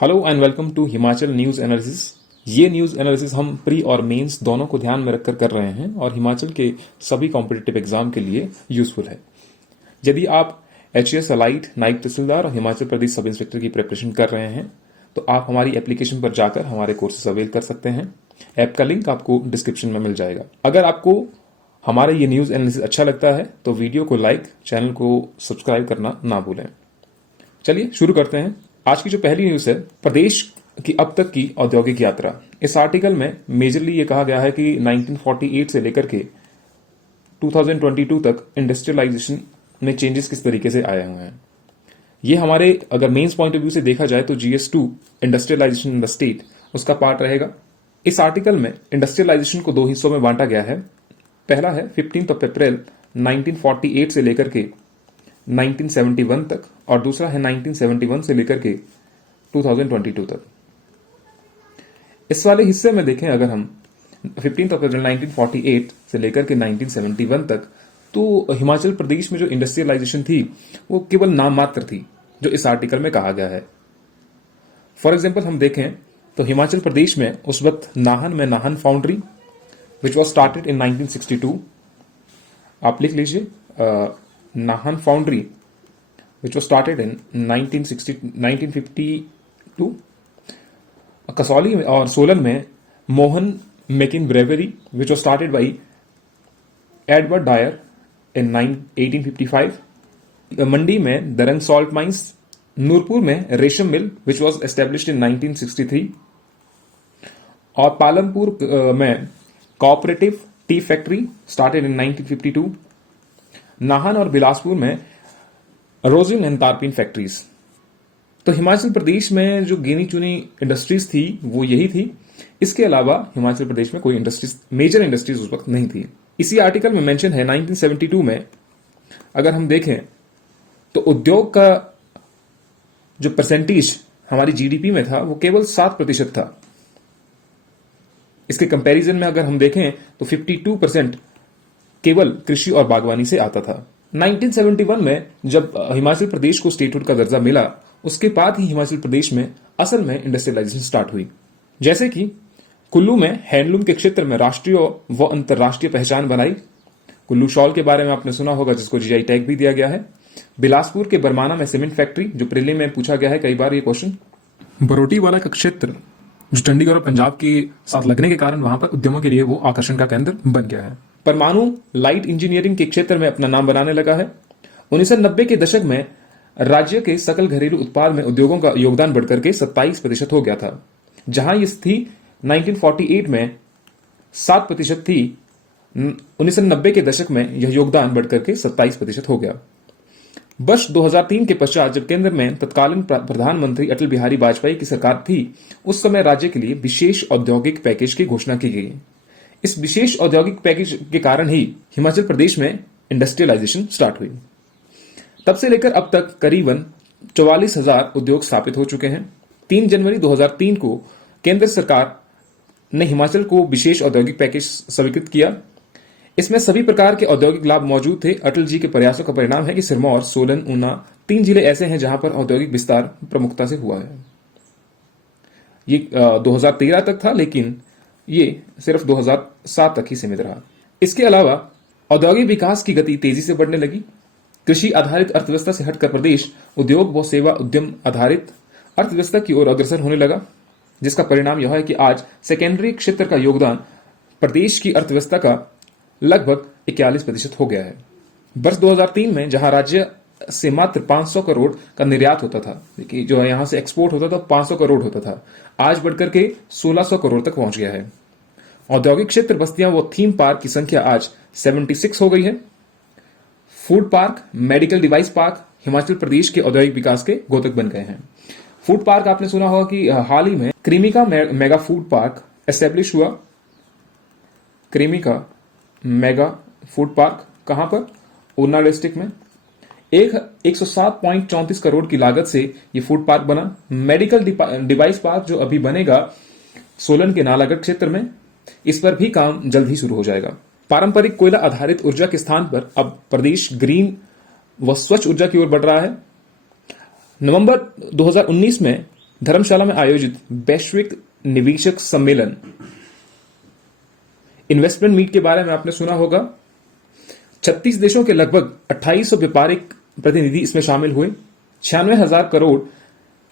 Hello and welcome to Himachal news analysis. ये news analysis हम pre और मेंस दोनों को ध्यान में रखकर कर रहे हैं और हिमाचल के सभी कॉम्पिटिटिव एग्जाम के लिए यूजफुल है। यदि आप एचएएस अलाइट, नायब तहसीलदार और हिमाचल प्रदेश सब इंस्पेक्टर की प्रिपरेशन कर रहे हैं तो आप हमारी एप्लीकेशन पर जाकर हमारे कोर्सेज अवेल कर सकते हैं। ऐप का लिंक आपको डिस्क्रिप्शन में मिल जाएगा। अगर आपको हमारा ये न्यूज एनालिसिस अच्छा लगता है तो वीडियो को लाइक, चैनल को सब्सक्राइब करना ना भूलें। चलिए शुरू करते हैं। आज की जो पहली न्यूज है, प्रदेश की अब तक की औद्योगिक यात्रा। इस आर्टिकल में मेजरली ये कहा गया है कि 1948 से लेकर के 2022 तक इंडस्ट्रियलाइजेशन में चेंजेस किस तरीके से आए हुए हैं। ये हमारे अगर मेंस पॉइंट ऑफ व्यू से देखा जाए तो GS2 industrialisation in the state उसका पार्ट रहेगा। इस आर्टिकल में इंडस्ट्रियलाइजेशन को दो हिस्सों में बांटा गया है। पहला है 15 अप्रैल 1948 से लेकर के 1971 तक और दूसरा है 1971 से लेकर के 2022 तक। इस वाले हिस्से में देखें अगर हम 15 अप्रैल 1948 से लेकर के 1971 तक, तो हिमाचल प्रदेश में जो इंडस्ट्रियलाइजेशन थी वो केवल नाम मात्र थी जो इस आर्टिकल में कहा गया है। फॉर एग्जाम्पल हम देखें तो हिमाचल प्रदेश में उस वक्त नाहन में Nahan foundry which was started in 1962। आप लिख लीजिए Nahan foundry which was started in 1952। Kasauli और सोलन में Mohan Meakin brewery which was started by Edward Dyer in 1855। Mandi में दरंग सॉल्ट माइंस, नूरपुर में रेशम मिल which was established in 1963 और पालमपुर में cooperative tea factory started in 1952। Nahan और बिलासपुर में रोजिन एंड तारपीन फैक्ट्रीज। तो हिमाचल प्रदेश में जो गिनी चुनी इंडस्ट्रीज थी वो यही थी। इसके अलावा हिमाचल प्रदेश में कोई इंडस्ट्रीज, मेजर इंडस्ट्रीज उस वक्त नहीं थी। इसी आर्टिकल में मेंशन है 1972 में अगर हम देखें तो उद्योग का जो परसेंटेज हमारी जीडीपी में था वो केवल 7% था। इसके कंपैरिजन में अगर हम देखें तो 52% केवल कृषि और बागवानी से आता था। 1971 में जब हिमाचल प्रदेश को स्टेटहुड का दर्जा मिला उसके बाद ही हिमाचल प्रदेश में असल में इंडस्ट्रियलाइजेशन स्टार्ट हुई। जैसे कि कुल्लू में हैंडलूम के क्षेत्र में राष्ट्रीय व अंतर्राष्ट्रीय पहचान बनाई। कुल्लू शॉल के बारे में आपने सुना होगा जिसको जीआई टैग भी दिया गया है। बिलासपुर के बरमाना में सीमेंट फैक्ट्री, जो प्रीलिम में पूछा गया है कई बार ये क्वेश्चन। बरोटीवाला का क्षेत्र जो चंडीगढ़ और पंजाब के साथ लगने के कारण वहां पर उद्यमों के लिए वो आकर्षण का केंद्र बन गया है। परमाणु लाइट इंजीनियरिंग के क्षेत्र में अपना नाम बनाने लगा है। 1990 के दशक में राज्य के सकल घरेलू उत्पाद में उद्योगों का योगदान बढ़कर के 27% हो गया था, जहां ये थी 1948 में 7% थी। 1990 के दशक में यह योगदान बढ़कर के 27% हो गया। वर्ष 2003 के पश्चात जब केंद्र में तत्कालीन प्रधानमंत्री अटल बिहारी वाजपेयी की सरकार थी उस समय राज्य के लिए विशेष औद्योगिक पैकेज की घोषणा की गई। इस विशेष औद्योगिक पैकेज के कारण ही हिमाचल प्रदेश में इंडस्ट्रियलाइजेशन स्टार्ट हुई। तब से लेकर अब तक करीबन 44,000 उद्योग स्थापित हो चुके हैं। 3 जनवरी 2003 को केंद्र सरकार ने हिमाचल को विशेष औद्योगिक पैकेज स्वीकृत किया। इसमें सभी प्रकार के औद्योगिक लाभ मौजूद थे। अटल जी के प्रयासों का परिणाम है कि सिरमौर, सोलन, ऊना 3 जिले ऐसे हैं जहां पर औद्योगिक विस्तार प्रमुखता से हुआ है। ये 2013 तक था लेकिन ये सिर्फ 2007 तक ही सीमित रहा। इसके अलावा औद्योगिक विकास की गति तेजी से बढ़ने लगी। कृषि आधारित अर्थव्यवस्था से हटकर प्रदेश उद्योग व सेवा उद्यम आधारित अर्थव्यवस्था की ओर अग्रसर होने लगा, जिसका परिणाम यह है कि आज सेकेंडरी क्षेत्र का योगदान प्रदेश की अर्थव्यवस्था का लगभग 41% हो गया है। वर्ष 2003 में जहां राज्य से मात्र 500 करोड़ का निर्यात होता था, देखिए जो यहां से एक्सपोर्ट होता था 500 करोड़ होता था, आज बढ़कर के 1600 करोड़ तक पहुंच गया है। औद्योगिक क्षेत्र, बस्तियां व थीम पार्क की संख्या आज 76 हो गई है। Food park, medical device park Himachal Pradesh के औद्योगिक विकास के द्योतक बन गए हैं। फूड पार्क आपने सुना होगा कि हाल ही में Cremica mega food park establish हुआ। क्रीमिका मेगा फूड पार्क कहां पर? ऊना डिस्ट्रिक्ट में। 107.34 करोड़ की लागत से ये फूड पार्क बना। मेडिकल डिवाइस पार्क जो अभी बनेगा सोलन के नालागढ़ क्षेत्र में, इस पर भी काम जल्द ही शुरू हो जाएगा। पारंपरिक कोयला आधारित ऊर्जा के स्थान पर अब प्रदेश ग्रीन व स्वच्छ ऊर्जा की ओर बढ़ रहा है। नवंबर 2019 में धर्मशाला में आयोजित वैश्विक निवेशक सम्मेलन इन्वेस्टमेंट मीट के बारे में आपने सुना होगा। 36 देशों के लगभग 2800 व्यापारिक प्रतिनिधि इसमें शामिल हुए। 96,000 करोड़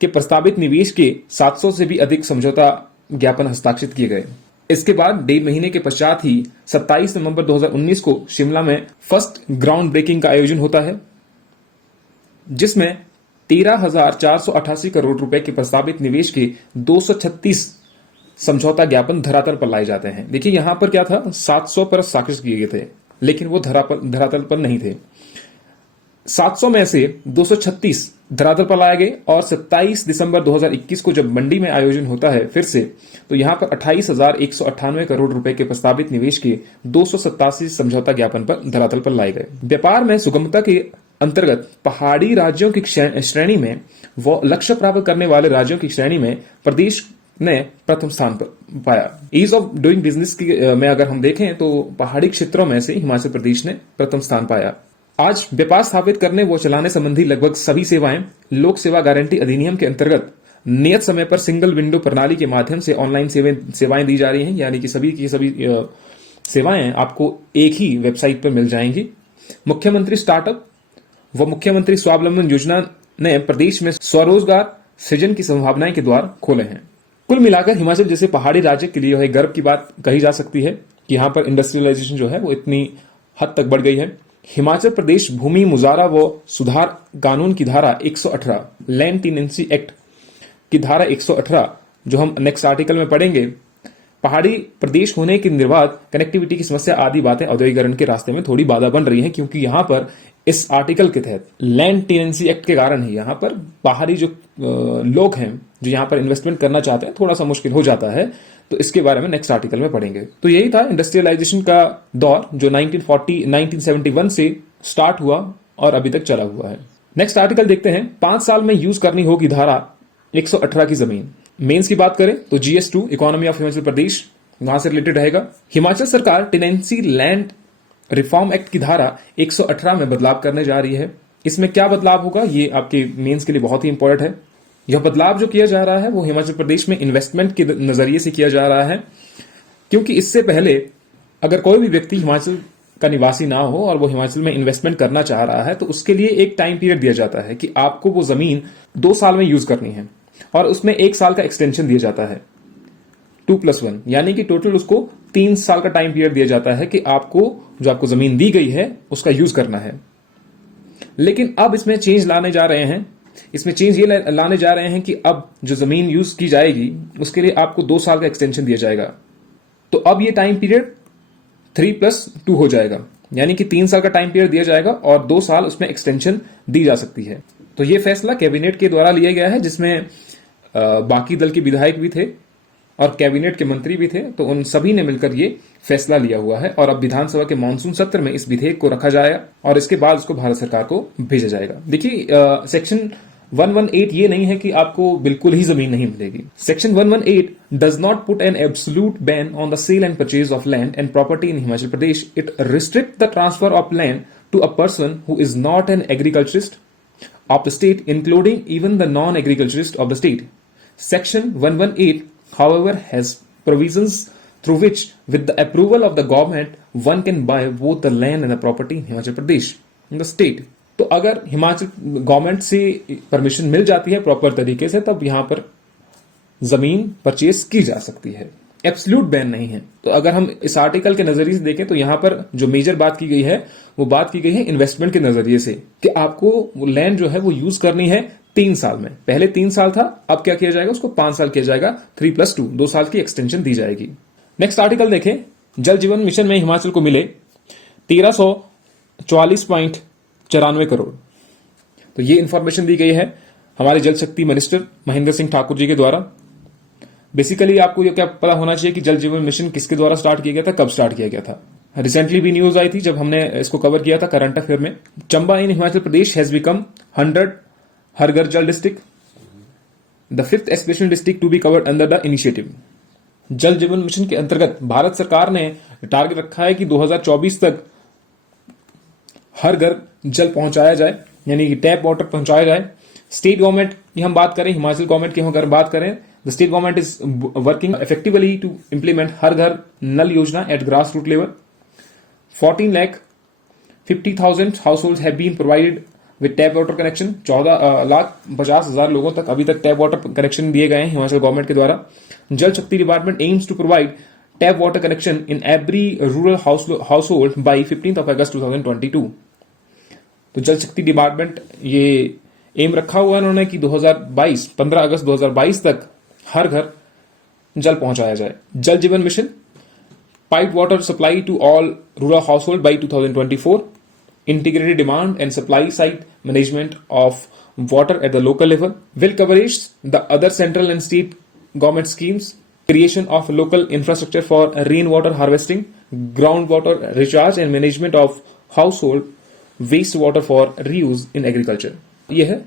के प्रस्तावित निवेश के 700 से भी अधिक समझौता ज्ञापन हस्ताक्षरित किए गए। इसके बाद 1.5 महीने के पश्चात ही 27 नवंबर 2019 को शिमला में फर्स्ट ग्राउंड ब्रेकिंग का आयोजन होता है, जिसमें 13,488 करोड़ रुपए के प्रस्तावित निवेश के 236 समझौता ज्ञापन धरातल पर लाए जाते हैं। देखिए यहां पर क्या था, 700 पर हस्ताक्षर किए गए थे, लेकिन वो धरातल पर नहीं थे। 700 में से 236 धरातल पर लाए गए और 27 दिसंबर 2021 को जब मंडी में आयोजन होता है फिर से, तो यहां पर 28,198 करोड़ रुपए के प्रस्तावित निवेश के 287 समझौता ज्ञापन पर धरातल पर लाए गए। व्यापार में सुगमता के अंतर्गत पहाड़ी राज्यों की श्रेणी में वो लक्ष्य प्राप्त करने वाले राज्यों की श्रेणी में प्रदेश ने प्रथम स्थान पर पाया। ईज ऑफ डूइंग बिजनेस में अगर हम देखें तो पहाड़ी क्षेत्रों में से हिमाचल प्रदेश ने प्रथम स्थान पाया। आज व्यापार स्थापित करने व चलाने संबंधी लगभग सभी सेवाएं लोक सेवा गारंटी अधिनियम के अंतर्गत नियत समय पर सिंगल विंडो प्रणाली के माध्यम से ऑनलाइन सेवाएं दी जा रही हैं, यानी कि सभी की सभी सेवाएं आपको एक ही वेबसाइट पर मिल जाएंगी। मुख्यमंत्री स्टार्टअप व मुख्यमंत्री स्वावलंबन योजना ने प्रदेश में स्वरोजगार सृजन की संभावनाएं के द्वार खोले हैं। कुल मिलाकर हिमाचल जैसे पहाड़ी राज्य के लिए यह गर्व की बात कही जा सकती है कि यहां पर इंडस्ट्रियलाइजेशन जो है वो इतनी हद तक बढ़ गई है। हिमाचल प्रदेश भूमि मुजारा व सुधार कानून की धारा 118, लैंड टेनेंसी एक्ट की धारा 118, जो हम नेक्स्ट आर्टिकल में पढ़ेंगे, पहाड़ी प्रदेश होने की निर्बाध कनेक्टिविटी की समस्या आदि बातें औद्योगिकरण के रास्ते में थोड़ी बाधा बन रही हैं, क्योंकि यहां पर इस आर्टिकल के तहत लैंड टेनेंसी एक्ट के कारण ही यहां पर बाहरी जो लोग हैं जो यहां पर इन्वेस्टमेंट करना चाहते हैं थोड़ा सा मुश्किल हो जाता है। तो इसके बारे में नेक्स्ट आर्टिकल में पढ़ेंगे। तो यही था इंडस्ट्रियलाइजेशन का दौर जो 1971 से स्टार्ट हुआ और अभी तक चला हुआ है। नेक्स्ट आर्टिकल देखते हैं। 5 साल में यूज करनी होगी धारा 118 की जमीन। मेंस की बात करें तो GS2 economy of Himachal Pradesh वहां से रिलेटेड रहेगा। हिमाचल सरकार टेनेंसी लैंड रिफॉर्म एक्ट की धारा 118 में बदलाव करने जा रही है। इसमें क्या बदलाव होगा ये आपके मेंस के लिए बहुत ही इंपॉर्टेंट है। यह बदलाव जो किया जा रहा है वो हिमाचल प्रदेश में इन्वेस्टमेंट के नजरिए से किया जा रहा है, क्योंकि इससे पहले अगर कोई भी व्यक्ति हिमाचल का निवासी ना हो और वो हिमाचल में इन्वेस्टमेंट करना चाह रहा है तो उसके लिए एक टाइम पीरियड दिया जाता है कि आपको वो जमीन 2 साल में यूज करनी है और उसमें 1 साल का एक्सटेंशन दिया जाता है 2+1, यानी कि टोटल उसको 3 साल का टाइम पीरियड दिया जाता है कि आपको जो आपको जमीन दी गई है उसका यूज करना है। लेकिन अब इसमें चेंज लाने जा रहे हैं। इसमें चेंज ये लाने जा रहे हैं कि अब जो जमीन यूज की जाएगी उसके लिए आपको 2 साल का एक्सटेंशन दिया जाएगा। तो अब ये टाइम पीरियड 3+2 हो जाएगा, यानी कि 3 साल का टाइम पीरियड दिया जाएगा और 2 साल उसमें एक्सटेंशन दी जा सकती है। तो ये फैसला कैबिनेट के द्वारा लिया गया है, जिसमें बाकी दल के विधायक भी थे और कैबिनेट के मंत्री भी थे। तो उन सभी ने मिलकर ये फैसला लिया हुआ है और अब विधानसभा के मानसून सत्र में इस विधेयक को रखा जाएगा और इसके बाद उसको भारत सरकार को भेजा जाएगा। देखिए सेक्शन 118 ये नहीं है कि आपको बिल्कुल ही जमीन नहीं मिलेगी। Section 118 does not put an absolute ban on the sale and purchase of land and property in Himachal Pradesh. It restrict the transfer of land to a person who is not an agriculturist of the state, including even the non agriculturist of the state. Section 118, however, has provisions through which, with the approval of the government, one can buy both the land and the property in Himachal Pradesh, in the state. तो अगर Himachal government से permission मिल जाती है proper तरीके से, तब यहां पर जमीन परचेज की जा सकती है। एब्सोल्यूट बैन नहीं है। तो अगर हम इस आर्टिकल के नजरिए से देखें तो यहां पर जो मेजर बात की गई है वो बात की गई है इन्वेस्टमेंट के नजरिए से कि आपको वो लैंड जो है वो यूज करनी है 3 साल में। पहले 3 साल था, अब क्या किया जाएगा, उसको 5 साल किया जाएगा। 3+2, 2 साल की एक्सटेंशन दी जाएगी। नेक्स्ट आर्टिकल देखें। जल जीवन मिशन में हिमाचल को मिले 1344.94 करोड़। तो ये इंफॉर्मेशन दी गई है हमारे जल शक्ति मिनिस्टर महेंद्र सिंह ठाकुर जी के द्वारा। बेसिकली आपको ये क्या पता होना चाहिए कि जल जीवन मिशन किसके द्वारा स्टार्ट किया गया था, कब स्टार्ट किया गया था। रिसेंटली भी न्यूज आई थी जब हमने इसको कवर किया था करंट अफेयर में। Chamba in Himachal Pradesh has become 100 Har Ghar Jal district, the 5th aspirational district to be covered under the initiative. Jal Jeevan mission के अंतर्गत भारत सरकार ने टारगेट रखा है कि 2024 तक हर घर जल पहुंचाया जाए, यानी कि टैप वाटर पहुंचाया जाए। स्टेट गवर्नमेंट की हम बात करें, हिमाचल गवर्नमेंट की हम अगर बात करें, the state government is working effectively to implement Har Ghar Nal Yojana at grass root level. 14,50,000 households have been provided with tap water connection. 14,50,000 लोगों तक अभी तक टैप वाटर कनेक्शन दिए गए हैं हिमाचल गवर्नमेंट के द्वारा. Jal Shakti department aims to provide tap water connection in every rural household by 15th of August 2022. तो जल शक्ति डिपार्टमेंट ये एम रखा हुआ उन्होंने कि 15 अगस्त 2022 तक हर घर जल पहुंचाया जाए. Jal Jeevan mission, pipe water supply to all rural household by 2024, integrated demand and supply side management of water at the local level, will coverage the other central and state government schemes, creation of local infrastructure for rainwater harvesting, groundwater recharge and management of household wastewater for reuse in agriculture. यह है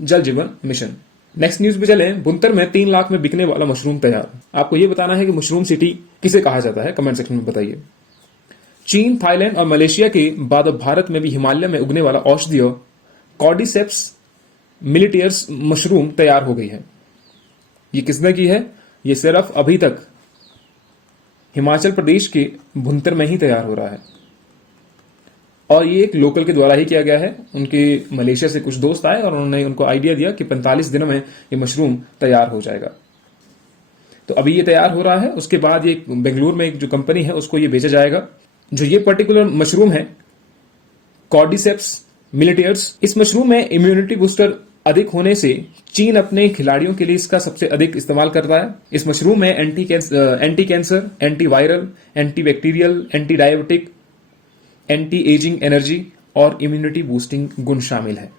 जल Jeevan mission. Next news पे चले. बुनतर में 3 लाख में बिकने वाला mushroom तैयार. आपको यह बताना है कि मशरूम सिटी किसे कहा जाता है, कमेंट सेक्शन में बताइए. चीन, थाईलैंड और मलेशिया के बाद अब भारत में भी हिमालय में उगने वाला औषधीय कॉर्डिसेप्स मिलिटियर्स मशरूम तैयार हो गई है. ये किसने की है? ये सिर्फ अभी तक हिमाचल प्रदेश के भुंतर में ही तैयार हो रहा है और ये एक लोकल के द्वारा ही किया गया है. उनके मलेशिया से कुछ दोस्त आए और उन्होंने उनको आइडिया दिया कि 45 दिनों में ये मशरूम तैयार हो जाएगा. तो अभी ये तैयार हो रहा है. उसके बाद ये बेंगलुरु में एक जो कंपनी है उसको ये बेचा जाएगा. जो ये पर्टिकुलर मशरूम है कॉर्डिसेप्स मिलिटियर्स, इस मशरूम में इम्यूनिटी बूस्टर अधिक होने से चीन अपने खिलाड़ियों के लिए इसका सबसे अधिक इस्तेमाल करता है. इस मशरूम में anti cancer, anti viral, anti bacterial, anti diabetic, anti ageing energy और इम्यूनिटी बूस्टिंग गुण शामिल है.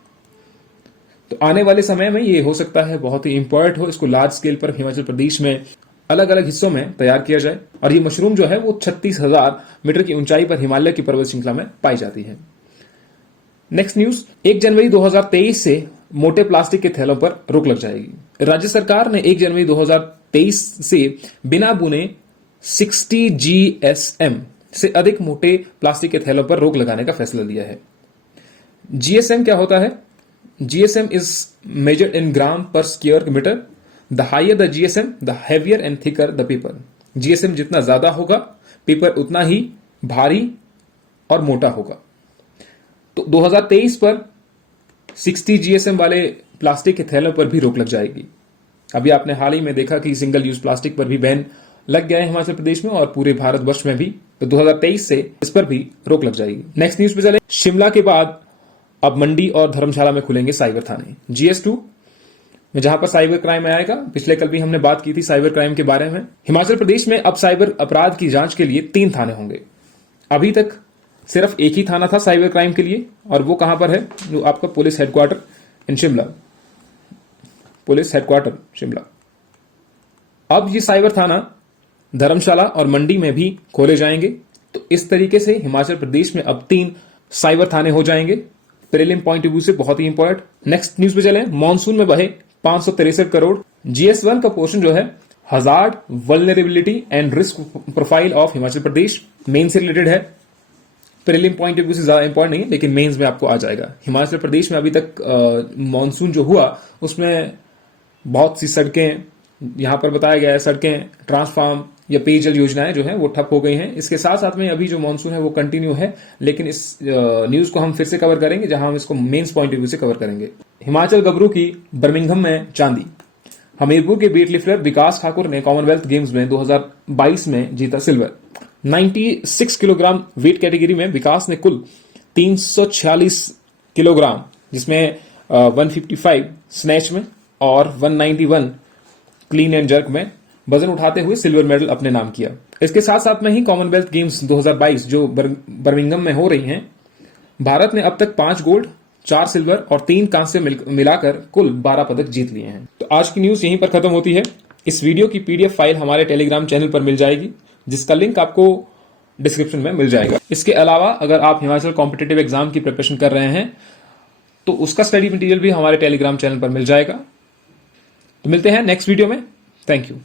तो आने वाले समय में ये हो सकता है बहुत ही इंपॉर्टेंट हो. इसको लार्ज स्केल पर हिमाचल प्रदेश में अलग अलग हिस्सों में तैयार किया जाए. और ये मशरूम जो है वो 36,000 मीटर की ऊंचाई पर हिमालय की पर्वत श्रृंखला में पाई जाती है. Next news. 1 जनवरी 2023 से मोटे प्लास्टिक के थैलों पर रोक लग जाएगी. राज्य सरकार ने 1 जनवरी 2023 से बिना बुने 60 GSM से अधिक मोटे प्लास्टिक के थैलों पर रोक लगाने का फैसला लिया है. GSM क्या होता है? GSM is measured in gram per square metre. The higher the GSM, the heavier and thicker the paper. GSM जितना ज्यादा होगा, पेपर उतना ही भारी और मोटा होगा. तो 2023 पर 60 GSM वाले प्लास्टिक के थैलों पर भी रोक लग जाएगी. अभी आपने हाल ही में देखा कि सिंगल यूज प्लास्टिक पर भी बैन लग गया है हिमाचल प्रदेश में और पूरे भारतवर्ष में भी. तो 2023 से इस पर भी रोक लग जाएगी. नेक्स्ट न्यूज पे चले. शिमला के बाद अब मंडी और धर्मशाला में खुलेंगे साइबर थाने. GS2 में जहां पर साइबर क्राइम आएगा. पिछले कल भी हमने बात की थी साइबर क्राइम के बारे में. हिमाचल प्रदेश में अब साइबर अपराध की जांच के लिए 3 थाने होंगे. अभी तक सिर्फ एक ही थाना था साइबर क्राइम के लिए और वो कहां पर है? जो आपका police headquarter in Shimla. Police headquarter Shimla. अब ये साइबर थाना धर्मशाला और मंडी में भी खोले जाएंगे. तो इस तरीके से हिमाचल प्रदेश में अब 3 साइबर थाने हो जाएंगे. प्रीलिम पॉइंट ऑफ व्यू से बहुत ही इंपॉर्टेंट. नेक्स्ट न्यूज पे चलें. मॉनसून में बहे 563 करोड़. GS1 का पोर्शन जो है hazard, vulnerability and risk profile of Himachal Pradesh main से रिलेटेड है. प्रीलिम पॉइंट ऑफ व्यू से ज्यादा इंपॉर्टेंट नहीं है लेकिन मेंस में आपको आ जाएगा. हिमाचल प्रदेश में अभी तक मॉनसून जो हुआ उसमें बहुत सी सड़कें, यहां पर बताया गया है सड़कें, ट्रांसफार्म या पेयजल योजनाएं जो है वो ठप हो गई हैं. इसके साथ साथ में अभी जो मॉनसून है वो कंटिन्यू है लेकिन इस न्यूज को हम फिर से कवर करेंगे जहां हम इसको मेंस पॉइंट ऑफ व्यू से कवर करेंगे. हिमाचल गबरू की बर्मिंघम में चांदी. हमीरपुर के वेट लिफ्टर विकास ठाकुर ने कॉमनवेल्थ गेम्स में 2022 में जीता सिल्वर. 96 किलोग्राम वेट कैटेगरी में विकास ने कुल 346 किलोग्राम, जिसमें 155 स्नैच में और 191 क्लीन एंड जर्क में वजन उठाते हुए सिल्वर मेडल अपने नाम किया. इसके साथ साथ में ही कॉमनवेल्थ गेम्स 2022 जो बर्मिंघम में हो रही हैं, भारत ने अब तक 5 गोल्ड, 4 सिल्वर और 3 कांस्य मिलाकर कुल 12 पदक जीत लिए हैं. तो आज की न्यूज यहीं पर खत्म होती है. इस वीडियो की PDF फाइल हमारे टेलीग्राम चैनल पर मिल जाएगी जिसका लिंक आपको डिस्क्रिप्शन में मिल जाएगा. इसके अलावा अगर आप हिमाचल कॉम्पिटिटिव एग्जाम की प्रिपरेशन कर रहे हैं तो उसका स्टडी मटेरियल भी हमारे टेलीग्राम चैनल पर मिल जाएगा. तो मिलते हैं नेक्स्ट वीडियो में. Thank you.